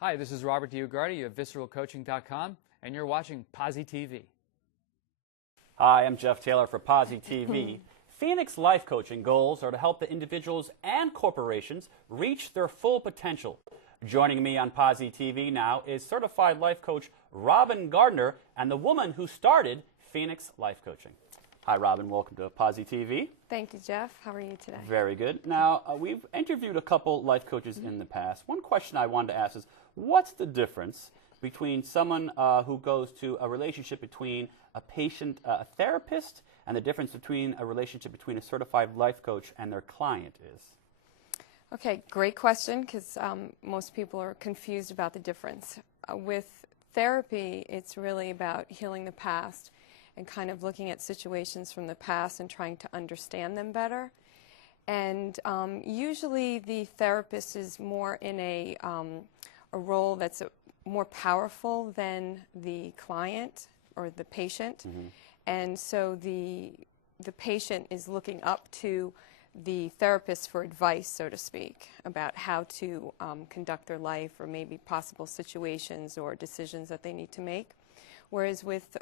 Hi, this is Robert DiUgardi of VisceralCoaching.com, and you're watching PosiTV. Hi, I'm Jeff Taylor for PosiTV. Phoenix Life Coaching goals are to help the individuals and corporations reach their full potential. Joining me on PosiTV now is certified life coach Robin Gardner and the woman who started Phoenix Life Coaching. Hi, Robin. Welcome to PosiTV. Thank you, Jeff. How are you today? Very good. Now, we've interviewed a couple life coaches in the past. One question I wanted to ask is, what's the difference between someone who goes to a relationship between a patient, a therapist, and the difference between a relationship between a certified life coach and their client is? Okay, great question, because most people are confused about the difference. With therapy, it's really about healing the past and kind of looking at situations from the past and trying to understand them better. And usually the therapist is more in a role that's more powerful than the client or the patient. And so the patient is looking up to the therapist for advice, so to speak, about how to conduct their life or maybe possible situations or decisions that they need to make. Whereas with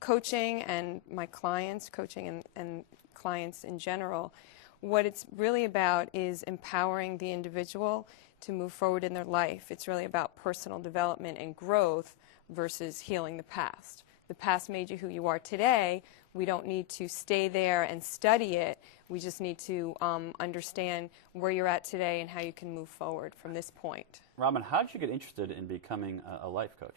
coaching and my clients, coaching and clients in general, what it's really about is empowering the individual to move forward in their life. It's really about personal development and growth versus healing the past. The past made you who you are today. We don't need to stay there and study it. We just need to understand where you're at today and how you can move forward from this point. Robin, how did you get interested in becoming a life coach?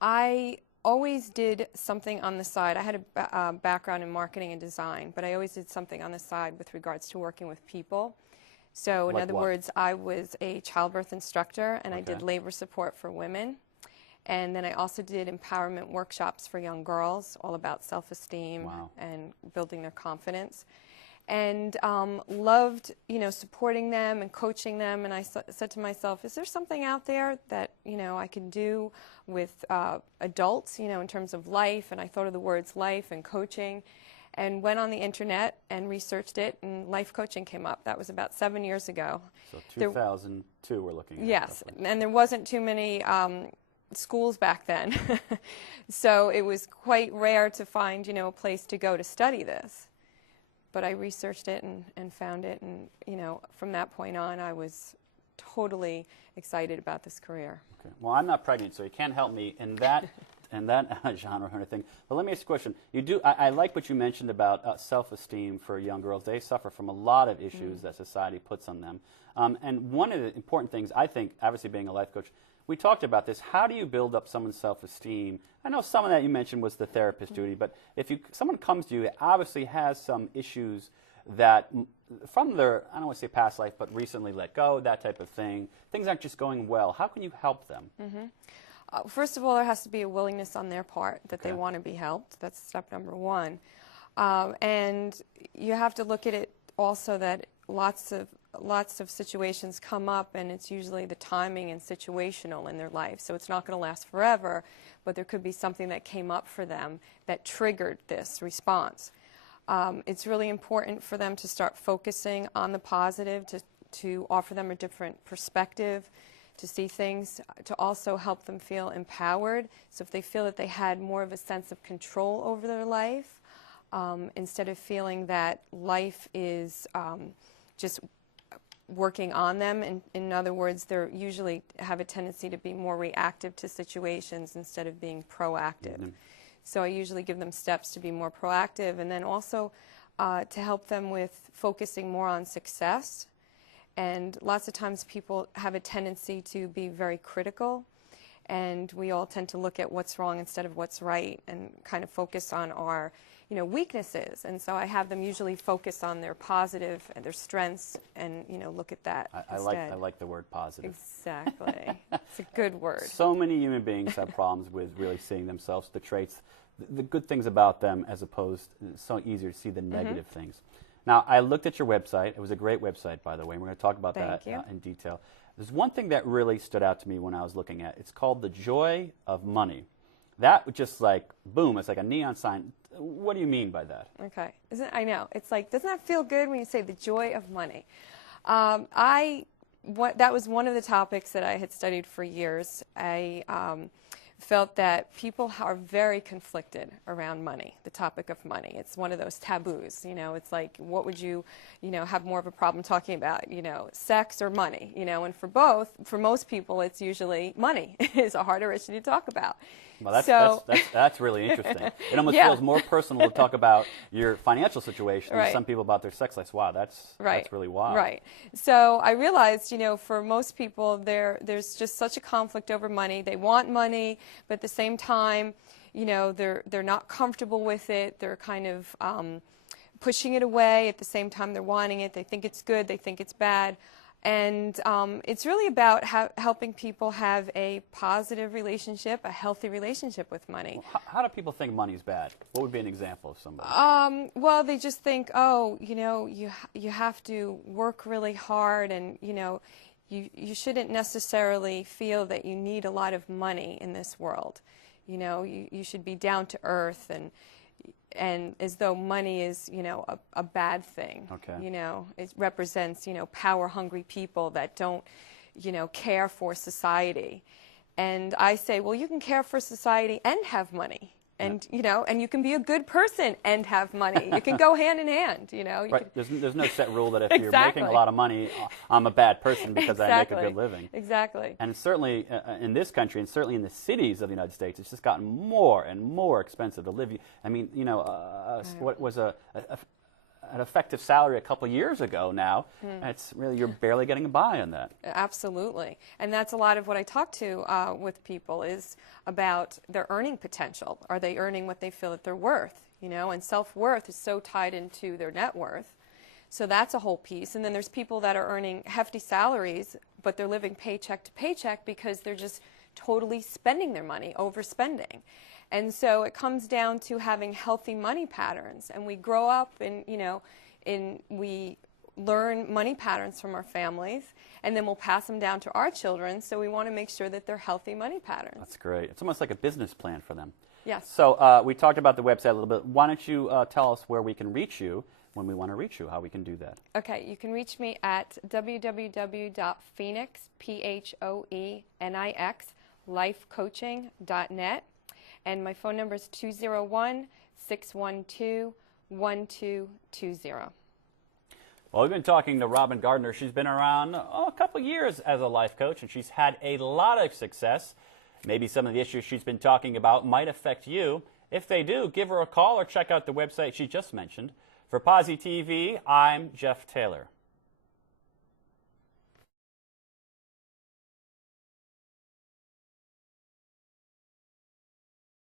I always did something on the side. I had a background in marketing and design, but I always did something on the side with regards to working with people. So in other words, I was a childbirth instructor, and I did labor support for women. And then I also did empowerment workshops for young girls, all about self-esteem and building their confidence. And loved, supporting them and coaching them. And I said to myself, is there something out there that, I can do with adults, in terms of life? And I thought of the words life and coaching and went on the internet and researched it, and life coaching came up. That was about 7 years ago. So 2002 we're looking at. Yes, and there wasn't too many schools back then. So it was quite rare to find, a place to go to study this. But I researched it and found it, and from that point on, I was totally excited about this career. Okay. Well, I'm not pregnant, so you can't help me in that genre kind of thing. But let me ask you a question. I like what you mentioned about self-esteem for young girls. They suffer from a lot of issues that society puts on them. And one of the important things, I think, obviously being a life coach, we talked about this. How do you build up someone's self-esteem? I know some of that you mentioned was the therapist duty, but if someone comes to you that obviously has some issues that from their, I don't want to say past life, but recently let go, that type of thing, things aren't just going well, how can you help them? First of all, there has to be a willingness on their part that they want to be helped. That's step number one. And you have to look at it also that lots of situations come up, and it's usually the timing and situational in their life. So it's not going to last forever, but there could be something that came up for them that triggered this response. It's really important for them to start focusing on the positive, to offer them a different perspective, to see things, to also help them feel empowered. So if they feel that they had more of a sense of control over their life, instead of feeling that life is just working on them. In other words, they usually have a tendency to be more reactive to situations instead of being proactive. So I usually give them steps to be more proactive, and then also to help them with focusing more on success. And lots of times people have a tendency to be very critical, and we all tend to look at what's wrong instead of what's right and kind of focus on our weaknesses. And so I have them usually focus on their positive and their strengths and, look at that instead. I like the word positive. Exactly. It's a good word. So many human beings have problems with really seeing themselves, the traits, the good things about them, as opposed, it's so easier to see the negative things. Now, I looked at your website. It was a great website, by the way. We're going to talk about that in detail. There's one thing that really stood out to me when I was looking at it. It's called The Joy of Money. That was just like, boom, it's like a neon sign. What do you mean by that? Okay. I know. It's like, doesn't that feel good when you say the joy of money? I that was one of the topics that I had studied for years. I felt that people are very conflicted around money, the topic of money. It's one of those taboos, you know, it's like, what would you know, have more of a problem talking about, you know, sex or money, you know, and for most people, it's usually money is a harder issue to talk about. Well, that's really interesting. It almost Yeah. feels more personal to talk about your financial situation than Right. some people about their sex lives. Wow, that's really wild. Right. So I realized, you know, for most people, there's just such a conflict over money. They want money, but at the same time, you know, they're not comfortable with it. They're kind of pushing it away. At the same time, they're wanting it. They think it's good. They think it's bad. And it's really about helping people have a positive relationship, a healthy relationship with money. Well, how do people think money's bad? What would be an example of somebody? Well, they just think, oh, you know, you have to work really hard, and you know, you shouldn't necessarily feel that you need a lot of money in this world. You know, you should be down to earth, and as though money is, you know, a bad thing. Okay. You know, it represents, you know, power-hungry people that don't, you know, care for society. And I say, well, you can care for society and have money. And, you know, and you can be a good person and have money. You can go hand in hand, you know. Right. There's no set rule that if you're Exactly. making a lot of money, I'm a bad person because I make a good living. Exactly. And certainly in this country, and certainly in the cities of the United States, it's just gotten more and more expensive to live. I mean, you know, what was an effective salary a couple of years ago now, it's really, you're barely getting by on that. Absolutely. And that's a lot of what I talk to with people is about their earning potential. Are they earning what they feel that they're worth? You know, and self-worth is so tied into their net worth. So that's a whole piece. And then there's people that are earning hefty salaries, but they're living paycheck to paycheck because they're just totally spending their money, overspending. And so it comes down to having healthy money patterns. And we grow up and, you know, we learn money patterns from our families, and then we'll pass them down to our children. So we want to make sure that they're healthy money patterns. That's great. It's almost like a business plan for them. Yes. So we talked about the website a little bit. Why don't you tell us where we can reach you when we want to reach you, how we can do that? Okay, you can reach me at www.phoenix, PHOENIX, lifecoaching.net. And my phone number is 201-612-1220. Well, we've been talking to Robin Gardner. She's been around a couple years as a life coach, and she's had a lot of success. Maybe some of the issues she's been talking about might affect you. If they do, give her a call or check out the website she just mentioned. For PosiTV, I'm Jeff Taylor.